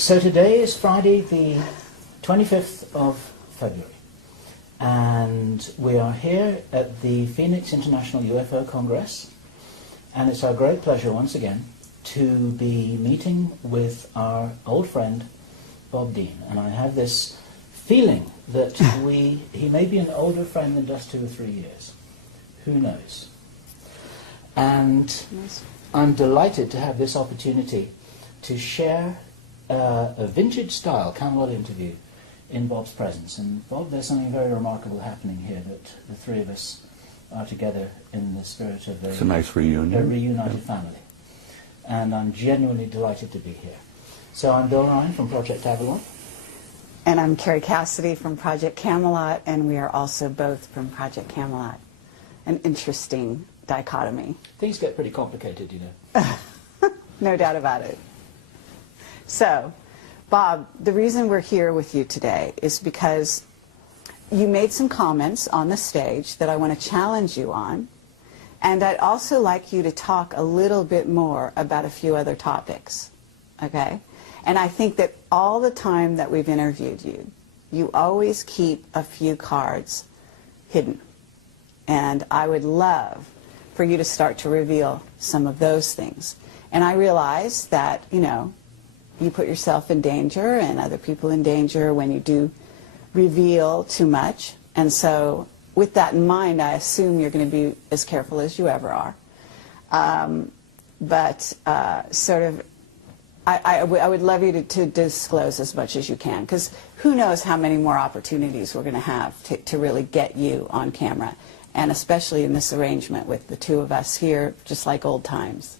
So today is Friday the 25th of February, and we are here at the Phoenix International UFO Congress, and it's our great pleasure once again to be meeting with our old friend Bob Dean. And I have this feeling that he may be an older friend than just 2 or 3 years. Who knows? And I'm delighted to have this opportunity to share a vintage-style Camelot interview in Bob's presence. And Bob, there's something very remarkable happening here, that the three of us are together in the spirit of it's a nice reunion. A reunited family. And I'm genuinely delighted to be here. So I'm Bill Ryan from Project Avalon. And I'm Carrie Cassidy from Project Camelot, and we are also both from Project Camelot. An interesting dichotomy. Things get pretty complicated, you know. No doubt about it. So, Bob, the reason we're here with you today is because you made some comments on the stage that I want to challenge you on, and I'd also like you to talk a little bit more about a few other topics, okay? And I think that all the time that we've interviewed you, you always keep a few cards hidden. And I would love for you to start to reveal some of those things. And I realize that, you know, you put yourself in danger and other people in danger when you do reveal too much. And so with that in mind, I assume you're going to be as careful as you ever are. I would love you to disclose as much as you can, because who knows how many more opportunities we're going to have to really get you on camera, and especially in this arrangement with the two of us here, just like old times.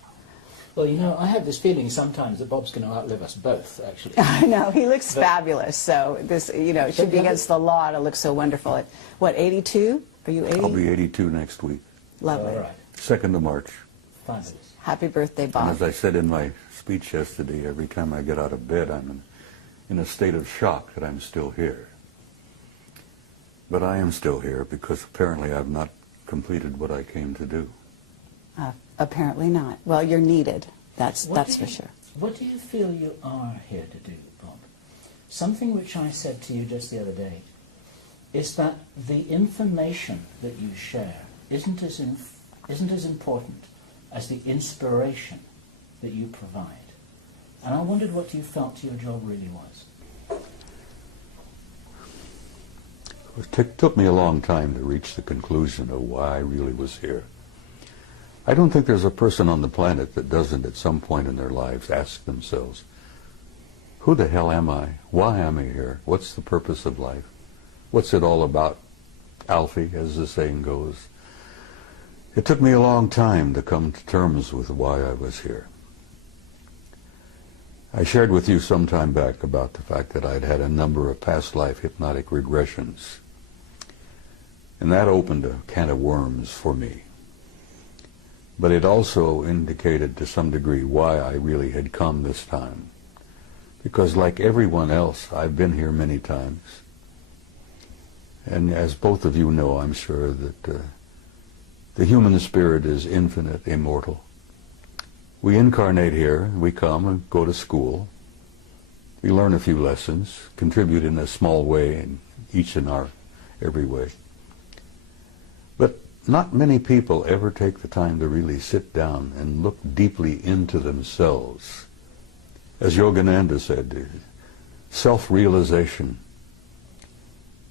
Well, you know, I have this feeling sometimes that Bob's going to outlive us both, actually. I know, he looks fabulous, so this, you know, it should be against the law to look so wonderful. At, what, 82? Are you 80? I'll be 82 next week. Lovely. All right. 2nd of March. Fabulous. Happy birthday, Bob. And as I said in my speech yesterday, every time I get out of bed, I'm in a state of shock that I'm still here. But I am still here because apparently I've not completed what I came to do. Apparently not. Well, you're needed. That's for sure. What do you feel you are here to do, Bob? Something which I said to you just the other day is that the information that you share isn't as important as the inspiration that you provide. And I wondered what you felt your job really was. It took me a long time to reach the conclusion of why I really was here. I don't think there's a person on the planet that doesn't at some point in their lives ask themselves, who the hell am I? Why am I here? What's the purpose of life? What's it all about? Alfie, as the saying goes. It took me a long time to come to terms with why I was here. I shared with you some time back about the fact that I'd had a number of past life hypnotic regressions. And that opened a can of worms for me. But it also indicated to some degree why I really had come this time. Because like everyone else, I've been here many times. And as both of you know, I'm sure that the human spirit is infinite, immortal. We incarnate here, we come and go to school. We learn a few lessons, contribute in a small way, in each in our every way. But not many people ever take the time to really sit down and look deeply into themselves. As Yogananda said, self-realization,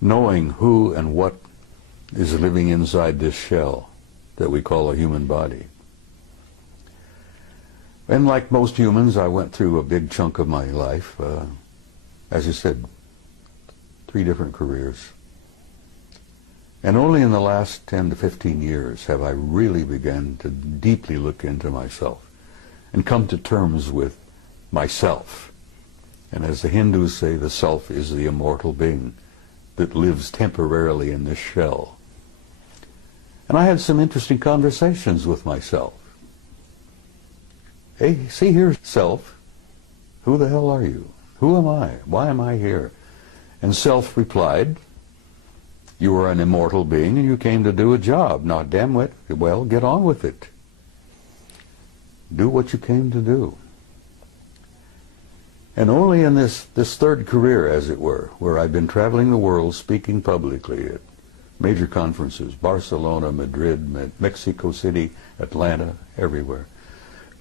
knowing who and what is living inside this shell that we call a human body. And like most humans, I went through a big chunk of my life, as you said, 3 different careers. And only in the last 10 to 15 years have I really begun to deeply look into myself and come to terms with myself. And as the Hindus say, the self is the immortal being that lives temporarily in this shell. And I had some interesting conversations with myself. Hey, see here, self, who the hell are you? Who am I? Why am I here? And self replied, you are an immortal being and you came to do a job. Now, damn it, well, get on with it. Do what you came to do. And only in this third career, as it were, where I've been traveling the world speaking publicly at major conferences, Barcelona, Madrid, Mexico City, Atlanta, everywhere.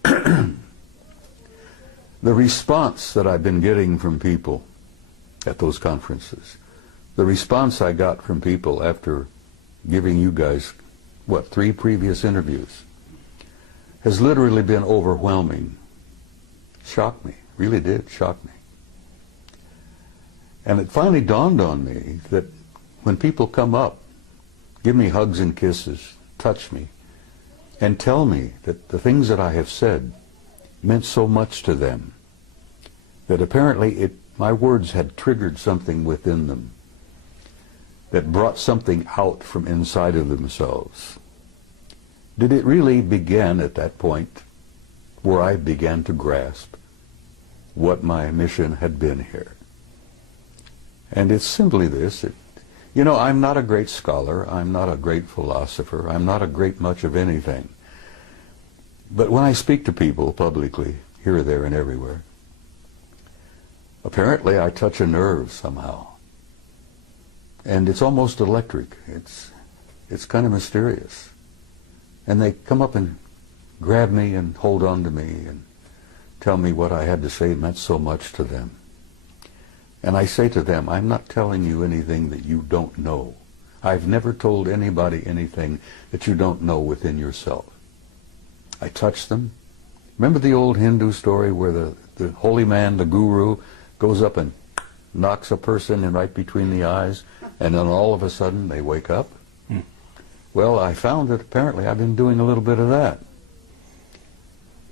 The response that I've been getting from people at those conferences, the response I got from people after giving you guys, 3 previous interviews, has literally been overwhelming. Shocked me, really did shock me. And it finally dawned on me that when people come up, give me hugs and kisses, touch me, and tell me that the things that I have said meant so much to them, that apparently my words had triggered something within them that brought something out from inside of themselves. Did it really begin at that point where I began to grasp what my mission had been here? And it's simply this. You know, I'm not a great scholar. I'm not a great philosopher. I'm not a great much of anything. But when I speak to people publicly, here, there, and everywhere, apparently I touch a nerve somehow. And it's almost electric. It's kind of mysterious. And they come up and grab me and hold on to me and tell me what I had to say meant so much to them. And I say to them, I'm not telling you anything that you don't know. I've never told anybody anything that you don't know within yourself. I touch them. Remember the old Hindu story where the holy man, the guru, goes up and knocks a person in right between the eyes, and then all of a sudden they wake up? Well, I found that apparently I've been doing a little bit of that,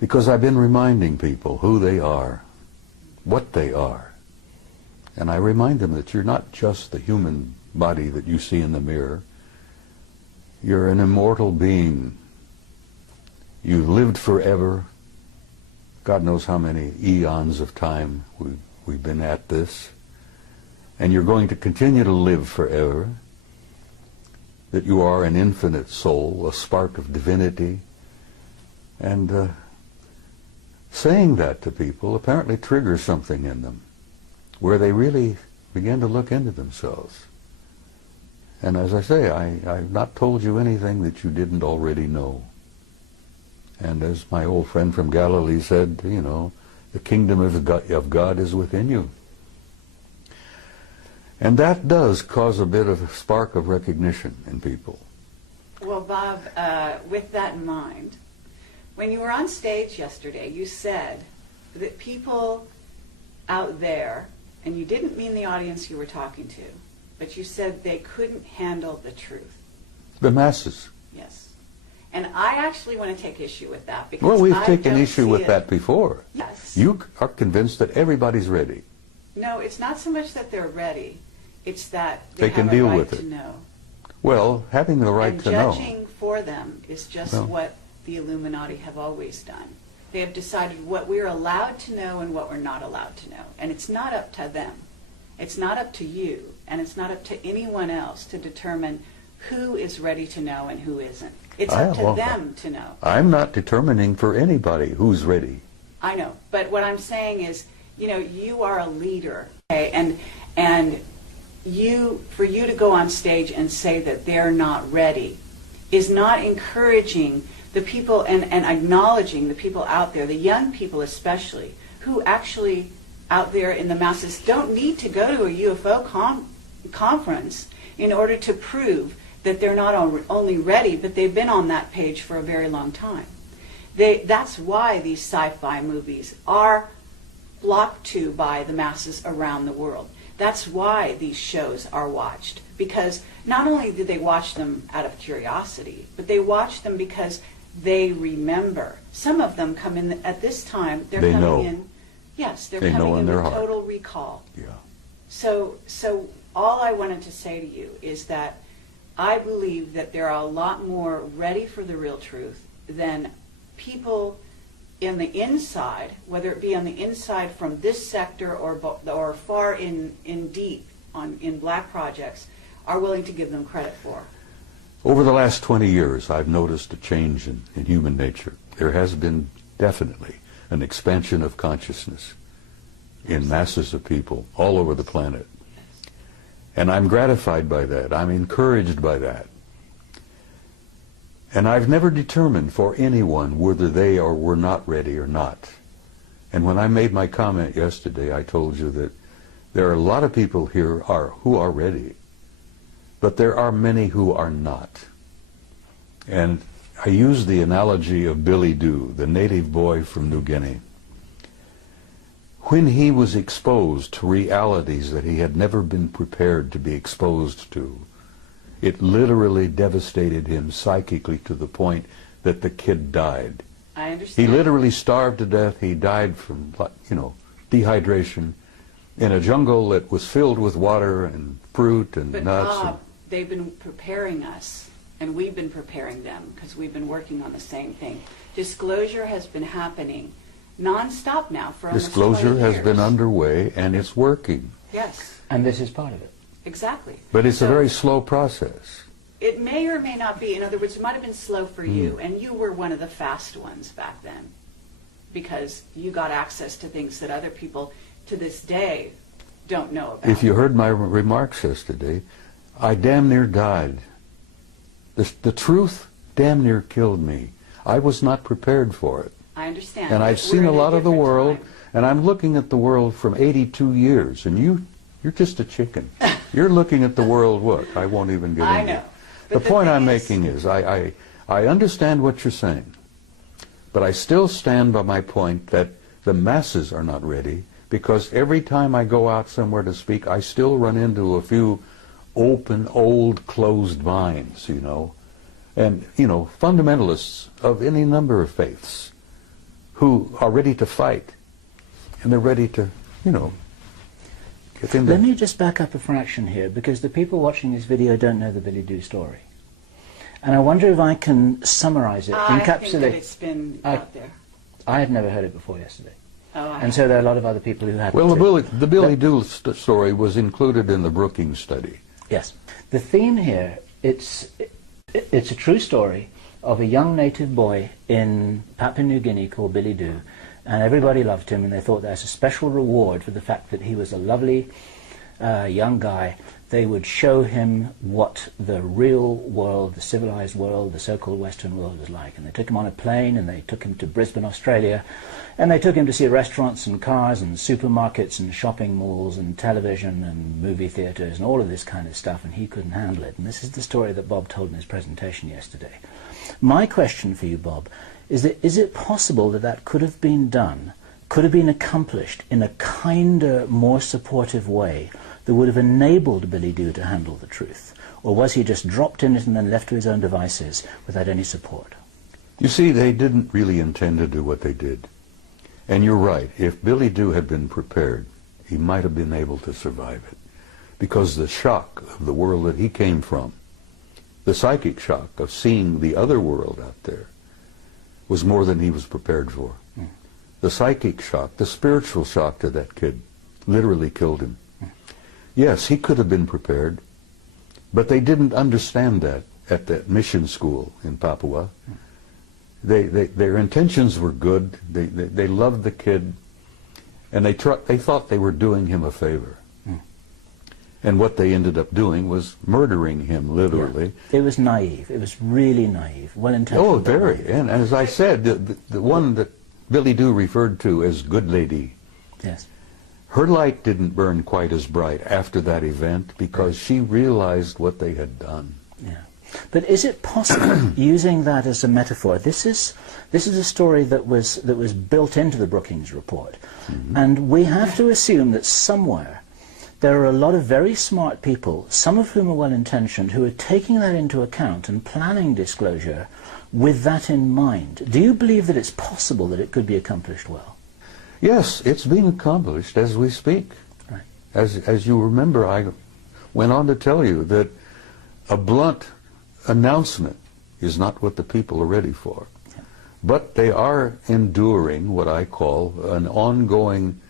because I've been reminding people who they are, what they are. And I remind them that you're not just the human body that you see in the mirror. You're an immortal being. You've lived forever. God knows how many eons of time we've been at this. And you're going to continue to live forever. That you are an infinite soul, a spark of divinity. And saying that to people apparently triggers something in them, where they really begin to look into themselves. And as I say, I've not told you anything that you didn't already know. And as my old friend from Galilee said, you know, the kingdom of God is within you. And that does cause a bit of a spark of recognition in people. Well, Bob, with that in mind, when you were on stage yesterday, you said that people out there, and you didn't mean the audience you were talking to, but you said they couldn't handle the truth. The masses. Yes. And I actually want to take issue with that, because Well, we've I taken don't issue see with it. that before. Yes. You are convinced that everybody's ready. No, it's not so much that they're ready. It's that They they can have a deal right with to it. know. Well, having the right And to know. judging for them is just Well. what the Illuminati have always done. They have decided what we're allowed to know and what we're not allowed to know. And it's not up to them. It's not up to you. And it's not up to anyone else to determine who is ready to know and who isn't. It's up to them to know. I'm not determining for anybody who's ready. I know. But what I'm saying is, you know, you are a leader. Okay? And for you to go on stage and say that they're not ready is not encouraging the people and acknowledging the people out there, the young people especially, who actually out there in the masses don't need to go to a UFO conference in order to prove that they're not only ready, but they've been on that page for a very long time. That's why these sci-fi movies are flocked to by the masses around the world. That's why these shows are watched, because not only do they watch them out of curiosity, but they watch them because they remember. Some of them come in at this time, they're coming know. in, yes, they're They know coming in in their with heart. total recall. Yeah. So all I wanted to say to you is that I believe that there are a lot more ready for the real truth than people in the inside, whether it be on the inside from this sector or far in deep in black projects, are willing to give them credit for. Over the last 20 years, I've noticed a change in human nature. There has been definitely an expansion of consciousness. in masses of people all over the planet. And I'm gratified by that. I'm encouraged by that. And I've never determined for anyone whether they were not ready or not. And when I made my comment yesterday, I told you that there are a lot of people here who are ready, but there are many who are not. And I used the analogy of Billy Dew, the native boy from New Guinea. When he was exposed to realities that he had never been prepared to be exposed to, it literally devastated him psychically to the point that the kid died. I understand. He literally starved to death. He died from, dehydration in a jungle that was filled with water and fruit and But nuts. Bob, they've been preparing us, and we've been preparing them because we've been working on the same thing. Disclosure has been happening nonstop now for almost 20 years. Disclosure has been underway, and it's working. Yes, And this is part of it. exactly. But it's a So very slow process. it may or may not be. In other words, it might have been slow for you, and you were one of the fast ones back then because you got access to things that other people to this day don't know about. If you heard my remarks yesterday, I damn near died. The truth damn near killed me. I was not prepared for it. I understand. And I've but seen we're a in lot of the different world, time. and I'm looking at the world from 82 years, and you're just a chicken. You're looking at the world, what? I won't even get I into know. it. But The point thing I'm making is I understand what you're saying, but I still stand by my point that the masses are not ready, because every time I go out somewhere to speak, I still run into a few open, old, closed minds, and, fundamentalists of any number of faiths who are ready to fight, and they're ready to, get into... Let me just back up a fraction here, because the people watching this video don't know the Billy Dew story. And I wonder if I can summarize it, I think encapsulate... that it's been out there. I had never heard it before yesterday. Oh, I And so there are a lot of other people who hadn't. Well, too. the Billy Dew story was included in the Brookings study. Yes. The theme here, it's a true story of a young native boy in Papua New Guinea called Billy Dew, and everybody loved him, and they thought there's a special reward for the fact that he was a lovely young guy. They would show him what the real world, the civilized world, the so-called Western world was like. And they took him on a plane, and they took him to Brisbane, Australia, and they took him to see restaurants and cars and supermarkets and shopping malls and television and movie theaters and all of this kind of stuff, and he couldn't handle it. And this is the story that Bob told in his presentation yesterday. My question for you, Bob, is it possible that that could have been done, could have been accomplished in a kinder, more supportive way that would have enabled Billy Dew to handle the truth? Or was he just dropped in it and then left to his own devices without any support? You see, they didn't really intend to do what they did. And you're right, if Billy Dew had been prepared, he might have been able to survive it. Because the shock of the world that he came from, the psychic shock of seeing the other world out there, was more than he was prepared for. The psychic shock, the spiritual shock to that kid, literally killed him. Yes, he could have been prepared, but they didn't understand that at that mission school in Papua. Their intentions were good. They loved the kid, and they thought they were doing him a favor. And what they ended up doing was murdering him, literally. Yeah. It was naive. It was really naive. Well-intentioned. Oh, very. And as I said, the one that Billy Dew referred to as Good Lady, Yes. her light didn't burn quite as bright after that event because she realized what they had done. Yeah. But is it possible, using that as a metaphor, this is a story that was built into the Brookings report, and we have to assume that somewhere there are a lot of very smart people, some of whom are well-intentioned, who are taking that into account and planning disclosure with that in mind. Do you believe that it's possible that it could be accomplished well? Yes, it's being accomplished as we speak. Right. As you remember, I went on to tell you that a blunt announcement is not what the people are ready for. Yeah. But they are enduring what I call an ongoing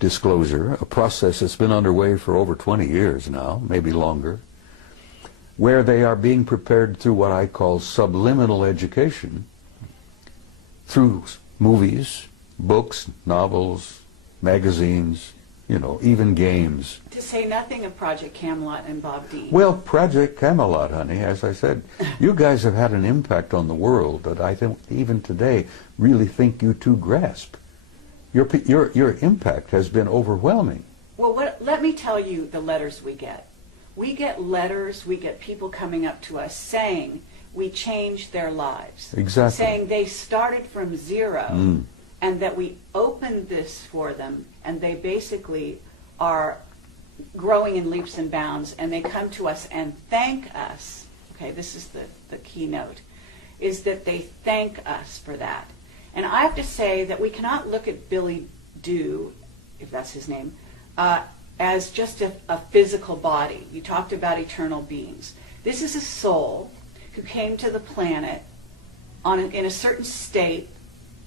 disclosure, a process that's been underway for over 20 years now, maybe longer, where they are being prepared through what I call subliminal education, through movies, books, novels, magazines, you know, even games. To say nothing of Project Camelot and Bob Dean. Well, Project Camelot, honey, as I said, you guys have had an impact on the world that I think even today really think you two grasp. Your impact has been overwhelming. Well, let me tell you the letters we get. We get letters, we get people coming up to us saying we changed their lives. Exactly. Saying they started from zero and that we opened this for them and they basically are growing in leaps and bounds, and they come to us and thank us. Okay, this is the keynote, is that they thank us for that. And I have to say that we cannot look at Billy Dew, if that's his name, as just a physical body. You talked about eternal beings. This is a soul who came to the planet in a certain state,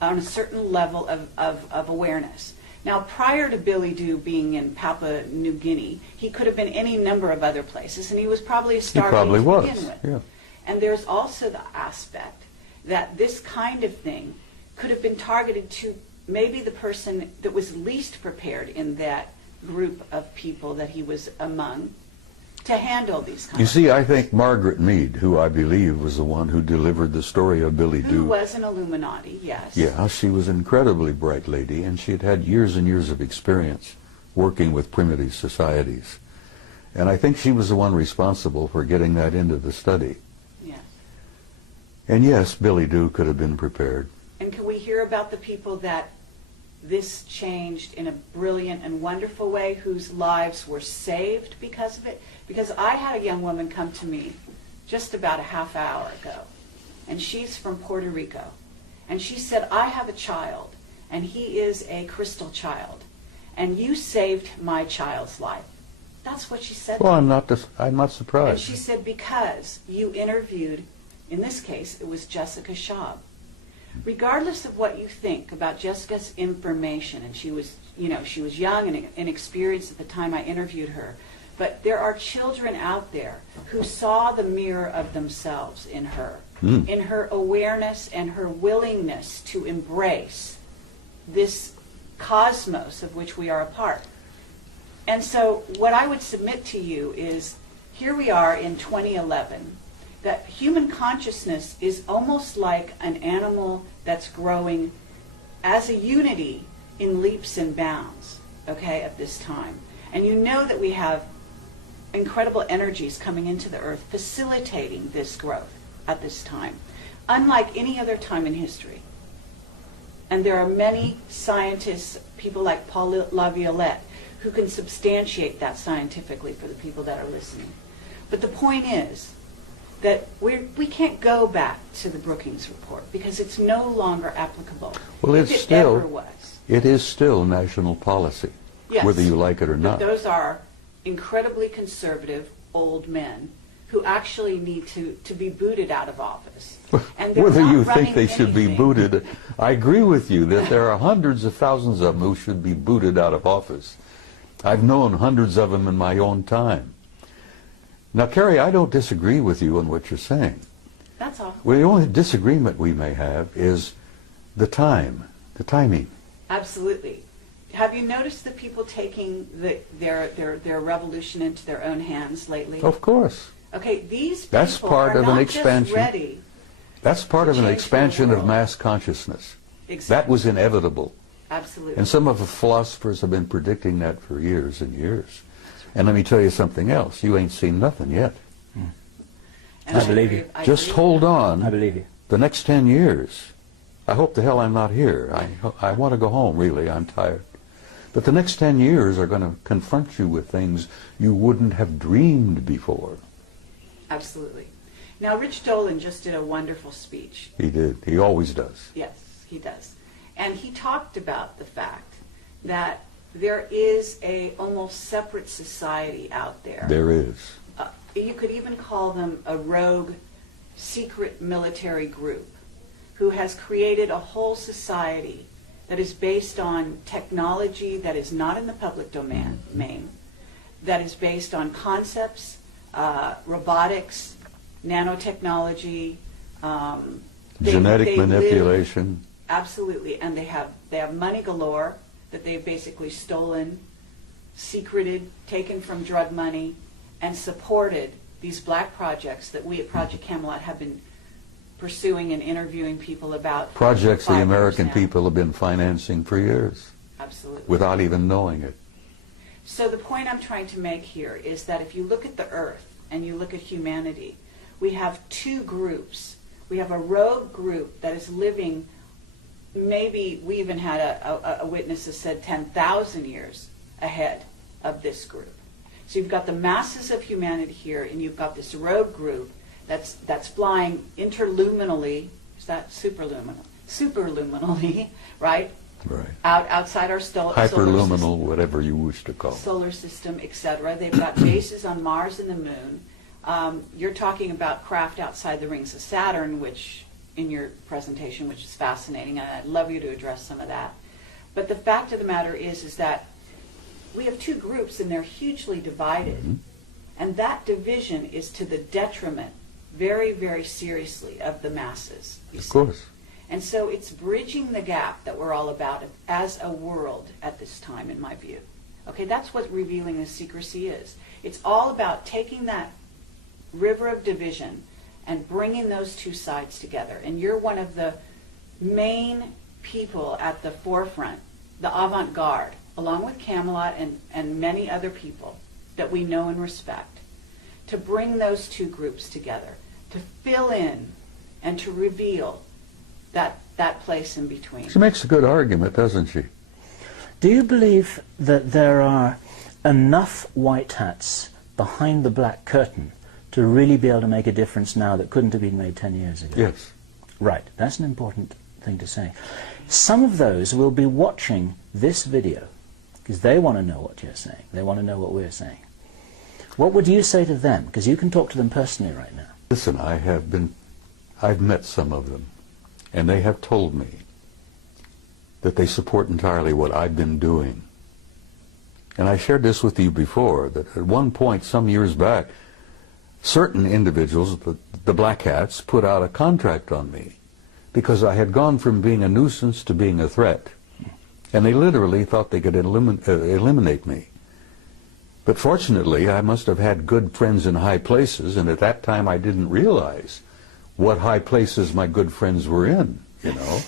on a certain level of awareness. Now, prior to Billy Dew being in Papua New Guinea, he could have been any number of other places, and he was probably a stargate to begin with. Yeah. And there's also the aspect that this kind of thing could have been targeted to maybe the person that was least prepared in that group of people that he was among to handle these kinds of You see, things. I think Margaret Mead, who I believe was the one who delivered the story of Billy Who Dew. was an Illuminati, yes. Yeah, she was an incredibly bright lady, and she had had years and years of experience working with primitive societies. And I think she was the one responsible for getting that into the study. Yes. And yes, Billy Dew could have been prepared. And can we hear about the people that this changed in a brilliant and wonderful way, whose lives were saved because of it? Because I had a young woman come to me just about a half hour ago, and she's from Puerto Rico. And she said, I have a child, and he is a crystal child, and you saved my child's life. That's what she said. Well, to me. I'm not surprised. And she said, because you interviewed, in this case, it was Jessica Schaub. Regardless of what you think about Jessica's information, and she was young and inexperienced at the time I interviewed her, but there are children out there who saw the mirror of themselves in her, in her awareness and her willingness to embrace this cosmos of which we are a part. And so what I would submit to you is, here we are in 2011, that human consciousness is almost like an animal that's growing as a unity in leaps and bounds, okay, at this time. And you know that we have incredible energies coming into the earth facilitating this growth at this time, unlike any other time in history. And there are many scientists, people like Paul Laviolette, who can substantiate that scientifically for the people that are listening. But the point is that we can't go back to the Brookings Report because it's no longer applicable. Well, if it ever was. It is still national policy, Yes, whether you like it or but not. those are incredibly conservative old men who actually need to be booted out of office. And they're Whether not you think running they should be anything. booted, I agree with you that there are hundreds of thousands of them who should be booted out of office. I've known hundreds of them in my own time. Now, Carrie, I don't disagree with you on what you're saying. That's all. Well, the only disagreement we may have is the timing. Absolutely. Have you noticed the people taking their revolution into their own hands lately? Of course. Okay, these people That's part are of an not expansion. just ready. That's part of an change the expansion of world. mass consciousness. Exactly. That was inevitable. Absolutely. And some of the philosophers have been predicting that for years and years. And let me tell you something else. You ain't seen nothing yet. And I believe you. Just hold on. I believe you. The next 10 years, I hope the hell I'm not here. I want to go home, really. I'm tired. But the next 10 years are going to confront you with things you wouldn't have dreamed before. Absolutely. Now, Rich Dolan just did a wonderful speech. He did. He always does. Yes, he does. And he talked about the fact that there is a almost separate society out there. There is. You could even call them a rogue, secret military group who has created a whole society that is based on technology that is not in the public domain, that is based on concepts, robotics, nanotechnology, Genetic they live- manipulation. absolutely, and they have money galore. that they've basically stolen, secreted, taken from drug money, and supported these black projects that we at Project Camelot have been pursuing and interviewing people about. Projects the 5 years American now. people have been financing for years. Absolutely. Without even knowing it. So the point I'm trying to make here is that if you look at the earth and you look at humanity, we have two groups. We have a rogue group that is living, maybe we even had a witness that said 10,000 years ahead of this group. So you've got the masses of humanity here, and you've got this rogue group that's flying interluminally, is that superluminally, right? Right. Outside our solar Hyperluminal, system, whatever you wish to call it. solar system, etc. They've got bases on Mars and the Moon. You're talking about craft outside the rings of Saturn, which in your presentation, which is fascinating, and I'd love you to address some of that. But the fact of the matter is that we have two groups, and they're hugely divided. Mm-hmm. And that division is to the detriment, very, very seriously, of the masses. Of course. And so it's bridging the gap that we're all about as a world at this time, in my view. Okay, that's what revealing the secrecy is. It's all about taking that river of division and bringing those two sides together. And you're one of the main people at the forefront, the avant-garde, along with Camelot and many other people that we know and respect, to bring those two groups together, to fill in and to reveal that place in between. She makes a good argument, doesn't she? Do you believe that there are enough white hats behind the black curtain to really be able to make a difference now that couldn't have been made 10 years ago? Yes. Right, that's an important thing to say. Some of those will be watching this video because they want to know what you're saying. They want to know what we're saying. What would you say to them? Because you can talk to them personally right now. Listen, I've met some of them, and they have told me that they support entirely what I've been doing. And I shared this with you before, that at one point, some years back, certain individuals, the black hats, put out a contract on me because I had gone from being a nuisance to being a threat. And they literally thought they could eliminate me. But fortunately, I must have had good friends in high places, and at that time I didn't realize what high places my good friends were in, you know.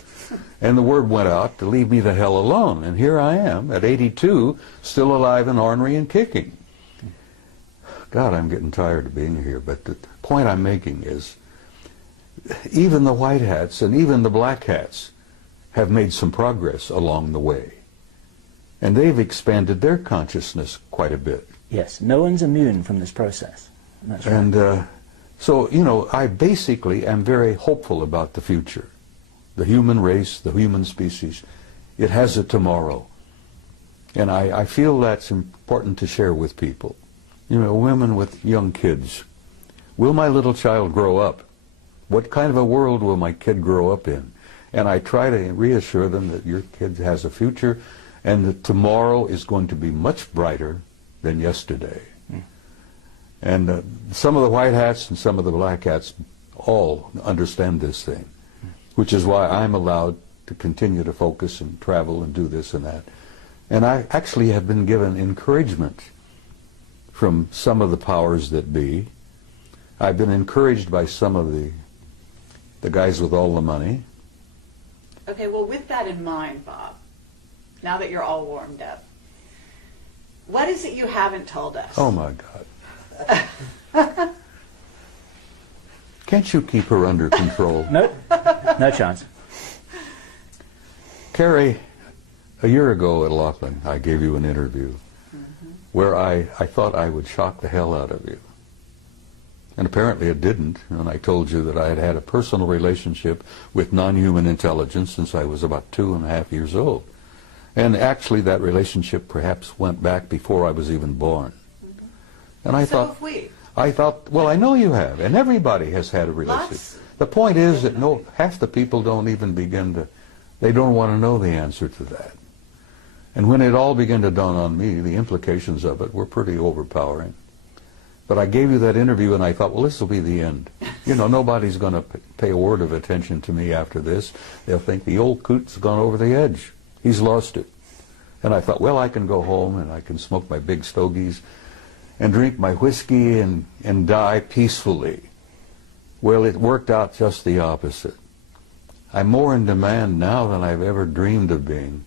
And the word went out to leave me the hell alone. And here I am, at 82, still alive and ornery and kicking. God, I'm getting tired of being here. But the point I'm making is, even the white hats and even the black hats have made some progress along the way. And they've expanded their consciousness quite a bit. Yes, no one's immune from this process. That's right. And so, you know, I basically am very hopeful about the future. The human race, the human species, it has a tomorrow. And I feel that's important to share with people. You know, women with young kids. Will my little child grow up? What kind of a world will my kid grow up in? And I try to reassure them that your kid has a future and that tomorrow is going to be much brighter than yesterday. And some of the white hats and some of the black hats all understand this thing, which is why I'm allowed to continue to focus and travel and do this and that. And I actually have been given encouragement from some of the powers that be. I've been encouraged by some of the guys with all the money. Okay, well, with that in mind, Bob, now that you're all warmed up, what is it you haven't told us? Oh, my God. Can't you keep her under control? No, no chance. Carrie, a year ago at Laughlin, I gave you an interview where I thought I would shock the hell out of you. And apparently it didn't. And I told you that I had had a personal relationship with non-human intelligence since I was about 2.5 years old. And actually that relationship perhaps went back before I was even born. And I So thought, have we. well, I know you have, and everybody has had a relationship. Lots. The point is that half the people don't even begin to, they don't want to know the answer to that. And when it all began to dawn on me, the implications of it were pretty overpowering. But I gave you that interview and I thought, well, this will be the end. You know, nobody's going to pay a word of attention to me after this. They'll think the old coot's gone over the edge. He's lost it. And I thought, well, I can go home and I can smoke my big stogies and drink my whiskey and die peacefully. Well, it worked out just the opposite. I'm more in demand now than I've ever dreamed of being.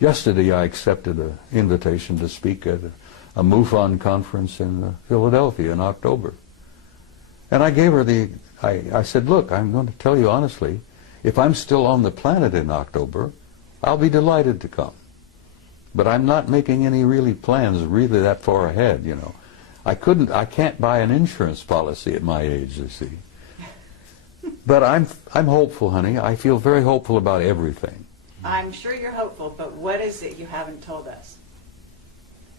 Yesterday I accepted an invitation to speak at a MUFON conference in Philadelphia in October. And I gave her I said, look, I'm going to tell you honestly, if I'm still on the planet in October, I'll be delighted to come. But I'm not making any plans really that far ahead, you know. I can't buy an insurance policy at my age, you see. But I'm hopeful, honey. I feel very hopeful about everything. I'm sure you're hopeful, but what is it you haven't told us?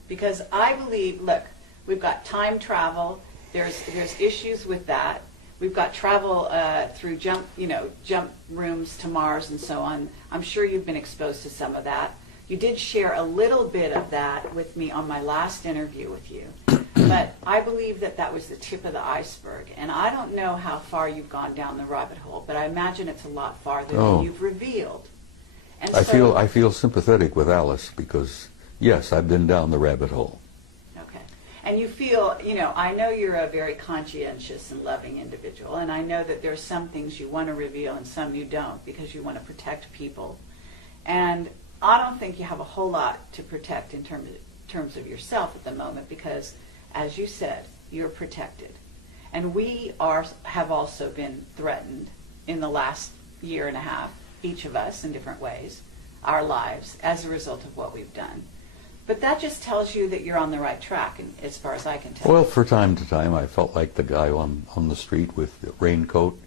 Because I believe, look, we've got time travel. There's issues with that. We've got travel through jump rooms to Mars and so on. I'm sure you've been exposed to some of that. You did share a little bit of that with me on my last interview with you. But I believe that was the tip of the iceberg. And I don't know how far you've gone down the rabbit hole, but I imagine it's a lot farther than you've revealed. And I feel sympathetic with Alice because, yes, I've been down the rabbit hole. Okay. And you feel, I know you're a very conscientious and loving individual, and I know that there's some things you want to reveal and some you don't because you want to protect people. And I don't think you have a whole lot to protect in terms of yourself at the moment because, as you said, you're protected. And we have also been threatened in the last year and a half, each of us in different ways, our lives, as a result of what we've done. But that just tells you that you're on the right track, and as far as I can tell. Well, from time to time, I felt like the guy on the street with the raincoat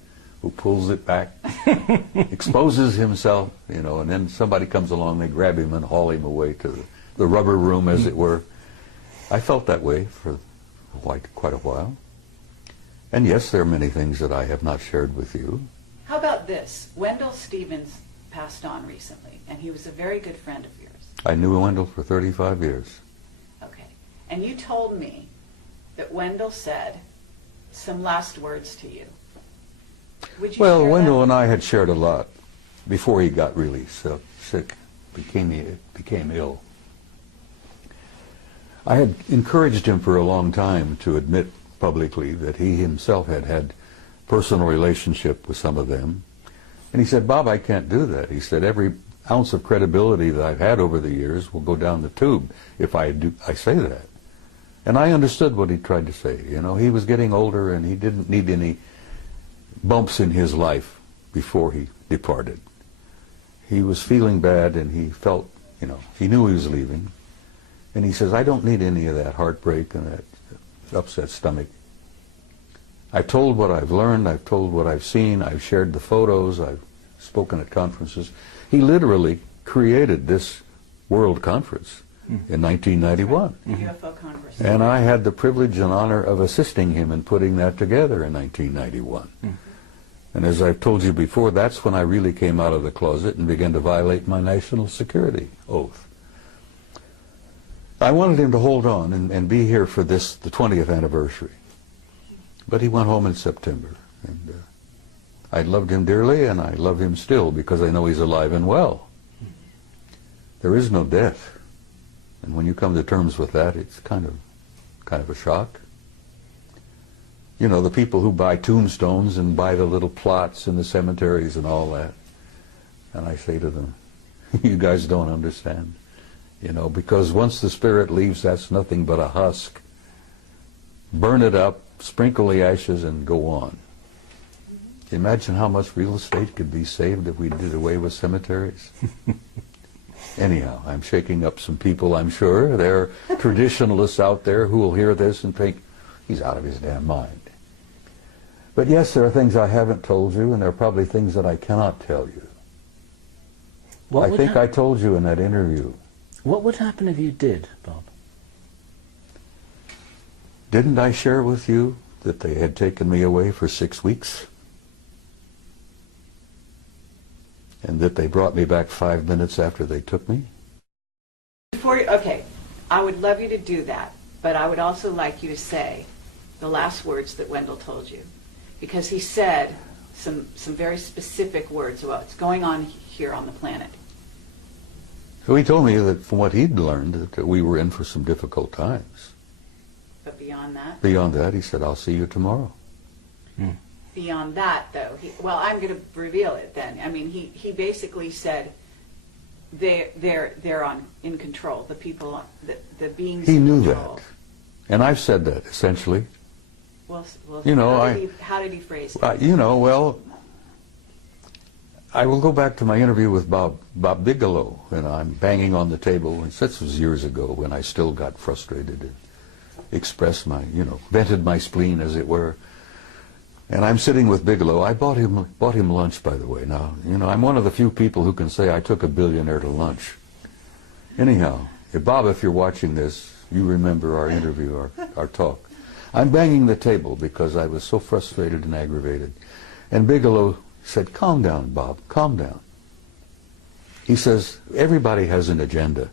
who pulls it back, exposes himself, and then somebody comes along, they grab him and haul him away to the rubber room, as it were. I felt that way for quite a while. And yes, there are many things that I have not shared with you. How about this? Wendell Stevens passed on recently, and he was a very good friend of yours. I knew Wendell for 35 years. Okay. And you told me that Wendell said some last words to you. Would you Well, share Wendell that? and I had shared a lot before he got really sick, became ill. I had encouraged him for a long time to admit publicly that he himself had had personal relationship with some of them. And he said, Bob, I can't do that. He said, every ounce of credibility that I've had over the years will go down the tube if I say that. And I understood what he tried to say. He was getting older and he didn't need any bumps in his life before he departed. He was feeling bad and he felt, he knew he was leaving. And he says, I don't need any of that heartbreak and that upset stomach. I've told what I've learned, I've told what I've seen, I've shared the photos, I've spoken at conferences. He literally created this world conference in 1991. The UFO Congress. And I had the privilege and honor of assisting him in putting that together in 1991. And as I've told you before, that's when I really came out of the closet and began to violate my national security oath. I wanted him to hold on and be here for the 20th anniversary. But he went home in September. And I loved him dearly, and I love him still because I know he's alive and well. There is no death. And when you come to terms with that, it's kind of a shock. The people who buy tombstones and buy the little plots in the cemeteries and all that. And I say to them, you guys don't understand. Because once the spirit leaves, that's nothing but a husk. Burn it up, sprinkle the ashes, and go on. Imagine how much real estate could be saved if we did away with cemeteries. Anyhow, I'm shaking up some people, I'm sure. There are traditionalists out there who will hear this and think, he's out of his damn mind. But yes, there are things I haven't told you, and there are probably things that I cannot tell you. I think I told you in that interview. What would happen if you did, Bob? Didn't I share with you that they had taken me away for 6 weeks? And that they brought me back 5 minutes after they took me? Okay, I would love you to do that, but I would also like you to say the last words that Wendell told you. Because he said some very specific words about what's going on here on the planet. So he told me that from what he'd learned, that we were in for some difficult times. But beyond that? Beyond that, he said, I'll see you tomorrow. Beyond that, though, well, I'm going to reveal it then. I mean, he basically said they're in control. The people, the beings. He knew in control. that, and I've said that essentially. Well, you know, how did he phrase it? You know, well, I will go back to my interview with Bob Bigelow, and I'm banging on the table, and this was years ago when I still got frustrated and expressed my, vented my spleen, as it were. And I'm sitting with Bigelow. I bought him lunch, by the way. Now, I'm one of the few people who can say I took a billionaire to lunch. Anyhow, Bob, if you're watching this, you remember our interview, our talk. I'm banging the table because I was so frustrated and aggravated. And Bigelow said, calm down, Bob, calm down. He says, everybody has an agenda.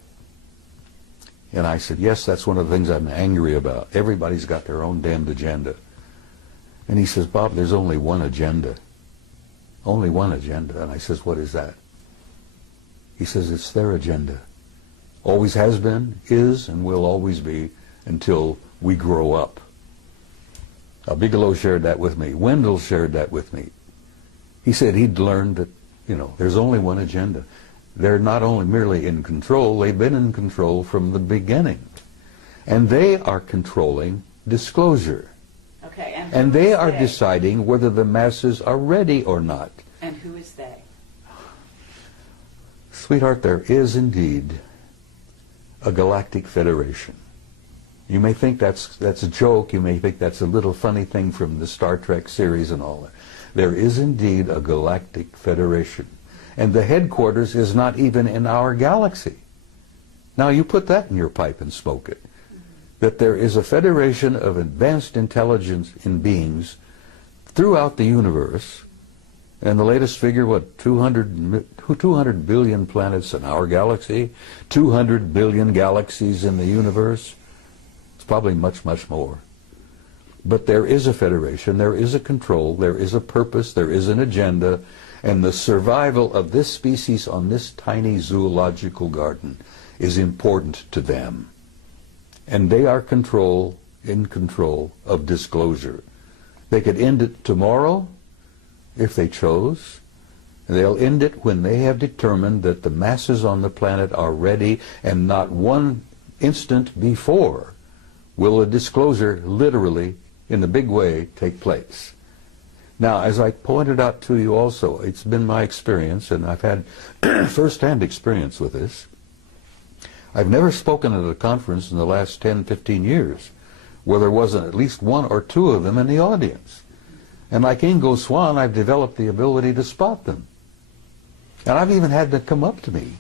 And I said, yes, that's one of the things I'm angry about. Everybody's got their own damned agenda. And he says, Bob, there's only one agenda. Only one agenda. And I says, what is that? He says, it's their agenda. Always has been, is, and will always be until we grow up. Now, Bigelow shared that with me. Wendell shared that with me. He said he'd learned that, there's only one agenda. They're not only merely in control, they've been in control from the beginning. And they are controlling disclosure. Okay, and they are deciding whether the masses are ready or not. And who is they? Sweetheart, there is indeed a galactic federation. You may think that's a joke. You may think that's a little funny thing from the Star Trek series and all that. There is indeed a galactic federation. And the headquarters is not even in our galaxy. Now you put that in your pipe and smoke it. That there is a federation of advanced intelligence in beings throughout the universe, and the latest figure, 200 billion planets in our galaxy, 200 billion galaxies in the universe. It's probably much, much more. But there is a federation, there is a control, there is a purpose, there is an agenda, and the survival of this species on this tiny zoological garden is important to them. And they are in control of disclosure. They could end it tomorrow if they chose. They'll end it when they have determined that the masses on the planet are ready, and not one instant before will a disclosure literally, in the big way, take place. Now, as I pointed out to you also, it's been my experience, and I've had first-hand experience with this. I've never spoken at a conference in the last 10, 15 years where there wasn't at least one or two of them in the audience. And like Ingo Swann, I've developed the ability to spot them. And I've even had them come up to me.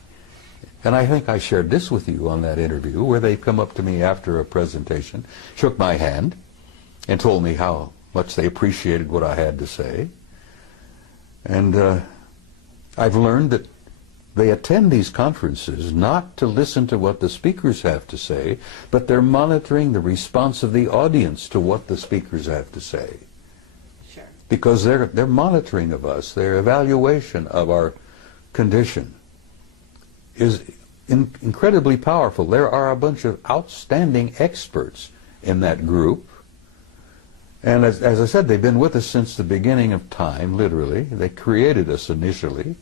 And I think I shared this with you on that interview, where they come up to me after a presentation, shook my hand, and told me how much they appreciated what I had to say. And I've learned that they attend these conferences not to listen to what the speakers have to say, but they're monitoring the response of the audience to what the speakers have to say. Sure. Because they're monitoring of us, their evaluation of our condition is incredibly powerful. There are a bunch of outstanding experts in that group. And as I said, they've been with us since the beginning of time, literally. They created us initially.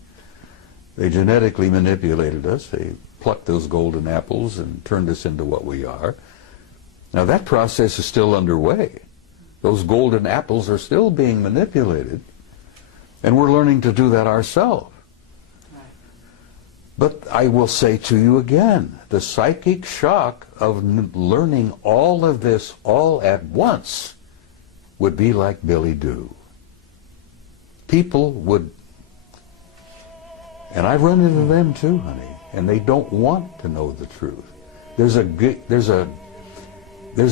They genetically manipulated us. They plucked those golden apples and turned us into what we are. Now that process is still underway. Those golden apples are still being manipulated, and we're learning to do that ourselves. But I will say to you again, the psychic shock of learning all of this all at once would be like Billy Doo. People would, and I've run into them too, honey, and they don't want to know the truth. There's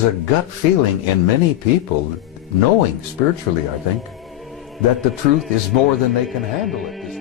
a gut feeling in many people, knowing spiritually, I think, that the truth is more than they can handle at this